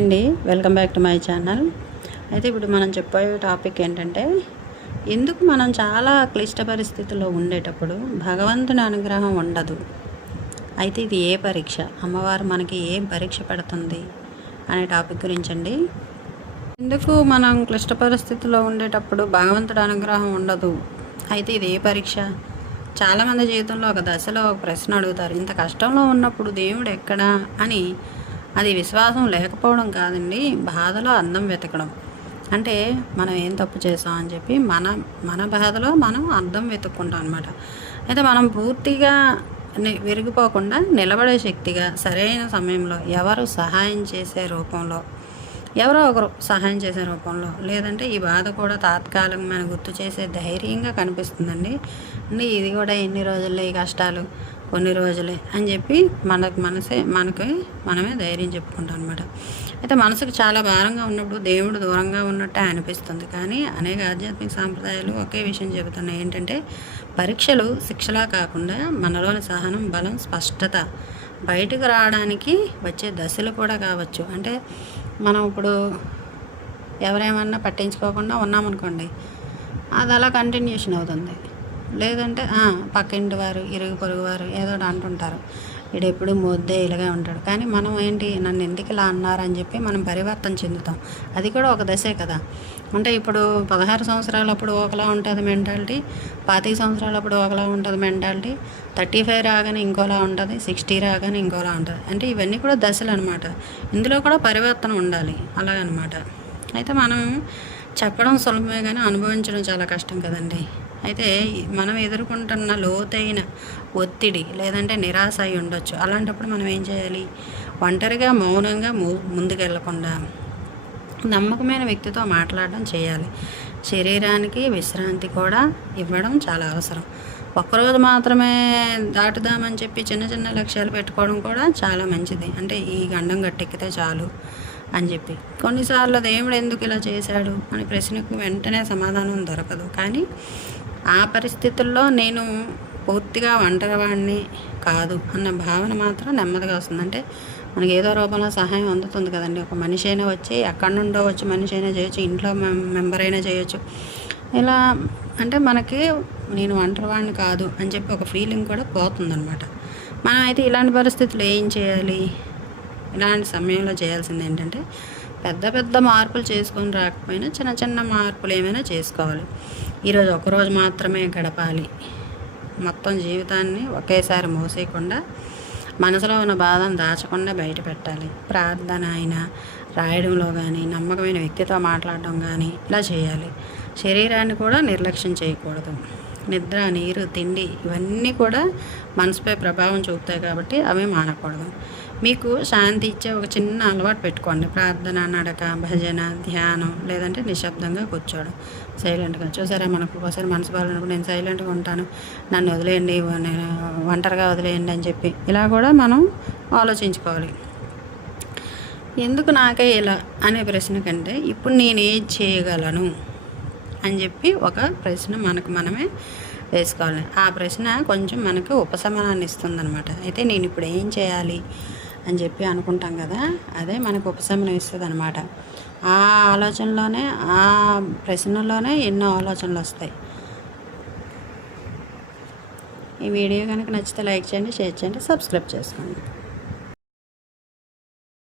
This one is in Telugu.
అండి, welcome back to my channel. అయితే ఇప్పుడు మనం చెప్పే టాపిక్ ఏంటంటే, ఎందుకు మనం చాలా క్లిష్ట పరిస్థితుల్లో ఉండేటప్పుడు భగవంతుని అనుగ్రహం ఉండదు. అయితే ఇది ఏ పరీక్ష, అమ్మవారు మనకి ఏం పరీక్ష పెడుతుంది అనే టాపిక్ గురించండి. ఎందుకు మనం క్లిష్ట పరిస్థితుల్లో ఉండేటప్పుడు భగవంతుడి అనుగ్రహం ఉండదు, అయితే ఇది ఏ పరీక్ష? చాలామంది జీవితంలో ఒక దశలో ఒక ప్రశ్న అడుగుతారు, ఇంత కష్టంలో ఉన్నప్పుడు దేవుడు ఎక్కడా అని. అది విశ్వాసం లేకపోవడం కాదండి, బాధలో అందం వెతకడం. అంటే మనం ఏం తప్పు చేసాం అని చెప్పి మన బాధలో మనం అర్థం వెతుక్కుంటాం అనమాట. అయితే మనం పూర్తిగా విరిగిపోకుండా నిలబడే శక్తిగా సరైన సమయంలో ఎవరు సహాయం చేసే రూపంలో, ఎవరో ఒకరు సహాయం చేసే రూపంలో, లేదంటే ఈ బాధ కూడా తాత్కాలికమైన గుర్తు చేసే ధైర్యంగా కనిపిస్తుందండి. అంటే ఇది కూడా ఎన్ని రోజుల్లో ఈ కష్టాలు, కొన్ని రోజులే అని చెప్పి మనకి మనమే ధైర్యం చెప్పుకుంటాం అనమాట. అయితే మనసుకు చాలా భారంగా ఉన్నప్పుడు దేవుడు దూరంగా ఉన్నట్టే అనిపిస్తుంది. కానీ అనేక ఆధ్యాత్మిక సాంప్రదాయాలు ఒకే విషయం చెబుతున్నాయి, ఏంటంటే పరీక్షలు శిక్షలా కాకుండా మనలోని సహనం, బలం, స్పష్టత బయటకు రావడానికి వచ్చే దశలు కూడా కావచ్చు. అంటే మనం ఇప్పుడు ఎవరేమన్నా పట్టించుకోకుండా ఉన్నామనుకోండి, అది అలా కంటిన్యూషన్ అవుతుంది. లేదంటే పక్కింటి వారు, ఇరుగు పొరుగు వారు ఏదో అంటుంటారు, వీడు ఎప్పుడు మొద్దే ఇలాగే ఉంటాడు. కానీ మనం ఏంటి, నన్ను ఎందుకు ఇలా అన్నారని చెప్పి మనం పరివర్తన చెందుతాం. అది కూడా ఒక దశే కదా. అంటే ఇప్పుడు 16 సంవత్సరాలప్పుడు ఒకలా ఉంటుంది మెంటాలిటీ, 25 సంవత్సరాలప్పుడు ఒకలా ఉంటుంది మెంటాలిటీ, 35 రాగానే ఇంకోలా ఉంటుంది, 60 రాగానే ఇంకోలా ఉంటుంది. అంటే ఇవన్నీ కూడా దశలు అనమాట. ఇందులో కూడా పరివర్తన ఉండాలి అలాగనమాట. అయితే మనం చెప్పడం సులభమే కానీ అనుభవించడం చాలా కష్టం కదండి. అయితే మనం ఎదుర్కొంటున్న లోతైన ఒత్తిడి లేదంటే నిరాశ అయి ఉండొచ్చు. అలాంటప్పుడు మనం ఏం చేయాలి? ఒంటరిగా మౌనంగా ముందుకెళ్ళకుండా నమ్మకమైన వ్యక్తితో మాట్లాడడం చేయాలి. శరీరానికి విశ్రాంతి కూడా ఇవ్వడం చాలా అవసరం. ఒక్కరోజు మాత్రమే దాటుదామని చెప్పి చిన్న చిన్న లక్ష్యాలు పెట్టుకోవడం కూడా చాలా మంచిది. అంటే ఈ గండం గట్టెక్కితే చాలు అని చెప్పి. కొన్నిసార్లు దేవుడు ఎందుకు ఇలా చేశాడు అనే ప్రశ్నకు వెంటనే సమాధానం దొరకదు. కానీ ఆ పరిస్థితుల్లో నేను పూర్తిగా ఒంటరివాడిని కాదు అన్న భావన మాత్రం నెమ్మదిగా వస్తుంది. అంటే మనకి ఏదో రూపంలో సహాయం అందుతుంది కదండి. ఒక మనిషి అయినా వచ్చి, ఎక్కడి నుండో వచ్చి మనిషి అయినా చేయొచ్చు, ఇంట్లో మెంబర్ అయినా చేయొచ్చు. ఇలా అంటే మనకి నేను ఒంటరివాడిని కాదు అని చెప్పి ఒక ఫీలింగ్ కూడా పోతుందన్నమాట. మనం అయితే ఇలాంటి పరిస్థితులు ఏం చేయాలి? ఇలాంటి సమయంలో చేయాల్సింది ఏంటంటే, పెద్ద పెద్ద మార్పులు చేసుకొని రాకపోయినా చిన్న చిన్న మార్పులు ఏమైనా చేసుకోవాలి. ఈరోజు ఒకరోజు మాత్రమే గడపాలి, మొత్తం జీవితాన్ని ఒకేసారి మోసేయకుండా మనసులో ఉన్న బాధను దాచకుండా బయట పెట్టాలి. ప్రార్థన అయినా, రాయడంలో కానీ, నమ్మకమైన వ్యక్తితో మాట్లాడడం కానీ ఇలా చేయాలి. శరీరాన్ని కూడా నిర్లక్ష్యం చేయకూడదు. నిద్ర, నీరు, తిండి ఇవన్నీ కూడా మనసుపై ప్రభావం చూపుతాయి కాబట్టి అవి మానకూడదు. మీకు శాంతి ఇచ్చే ఒక చిన్న అలవాటు పెట్టుకోండి. ప్రార్థన, నడక, భజన, ధ్యానం, లేదంటే నిశ్శబ్దంగా కూర్చోవడం, సైలెంట్గా. చూసారా, మనకు ఒకసారి మనసు బాగాలేనప్పుడు నేను సైలెంట్గా ఉంటాను, నన్ను వదిలేయండి, నేను ఒంటరిగా వదిలేయండి అని చెప్పి ఇలా కూడా మనం ఆలోచించుకోవాలి. ఎందుకు నాకే ఇలా అనే ప్రశ్న కంటే, ఇప్పుడు నేను ఏం చేయగలను అని చెప్పి ఒక ప్రశ్న మనకు మనమే వేసుకోవాలి. ఆ ప్రశ్న కొంచెం మనకు ఉపశమనాన్ని ఇస్తుందన్నమాట. అయితే నేను ఇప్పుడు ఏం చేయాలి అని చెప్పి అనుకుంటాం కదా, అదే మనకు ఉపశమనం ఇస్తుంది అనమాట. ఆ ఆలోచనలోనే, ఆ ప్రశ్నలోనే ఎన్నో ఆలోచనలు వస్తాయి. ఈ వీడియో కనుక నచ్చితే లైక్ చేయండి, షేర్ చేయండి, సబ్స్క్రైబ్ చేసుకోండి.